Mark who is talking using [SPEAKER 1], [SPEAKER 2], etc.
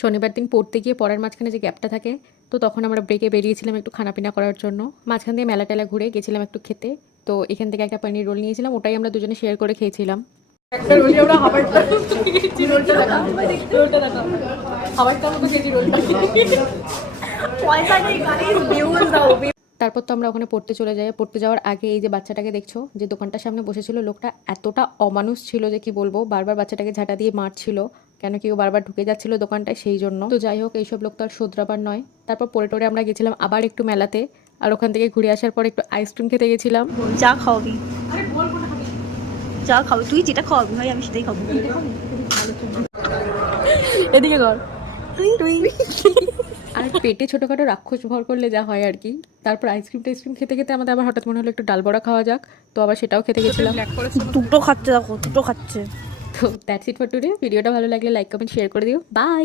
[SPEAKER 1] শনিবার দিন পড়তে গিয়ে পড়ার মাঝখানে যে গ্যাপটা থাকে তো তখন আমরা ব্রেকে বেরিয়েছিলাম একটু খানাপিনা করার জন্য। মাঝখান দিয়ে মেলা টেলা ঘুরে গেছিলাম একটু খেতে তো এখান থেকে একটা পনির রোল নিয়েছিলাম ওটাই আমরা দুজনে শেয়ার করে খেয়েছিলাম। তারপর তো আমরা ওখানে পড়তে চলে যাই। পড়তে যাওয়ার আগে এই যে বাচ্চাটাকে দেখছ যে দোকানটার সামনে বসেছিল লোকটা এতটা অমানুষ ছিল যে কি বলব বারবার বাচ্চাটাকে ঝাঁটা দিয়ে মারছিল। কেন কেউ বারবার ঢুকে যাচ্ছিল দোকানটায়? সেই জন্য। তো যাই হোক এইসব লোক তো আর শোধরাবার নয়। তারপর পরে টরে আমরা গেছিলাম আবার একটু মেলাতে। আর ওখান থেকে ঘুরে আসার পর একটু আইসক্রিম খেতে গেছিলাম।
[SPEAKER 2] যা খাওয়াবি। যা খাবি। তুই যেটা খাওয়াবি ভাই আমি সেটাই খাব।
[SPEAKER 1] এদিকে কর। আর পেটে ছোটোখাটো রাক্ষস ভর করলে যা হয় আর কি। তারপর আইসক্রিম টাইসক্রিম খেতে খেতে আমাদের আবার হঠাৎ মনে হলো একটু ডাল বড়া খাওয়া যাক। তো আবার সেটাও খেতে গেছিলাম।
[SPEAKER 2] দুটো খাচ্ছে দেখো দুটো খাচ্ছে।
[SPEAKER 1] তো দ্যাটস ইট ফর টুডে ভিডিওটা ভালো লাগলে লাইক কমেন্ট শেয়ার করে দিও. বাই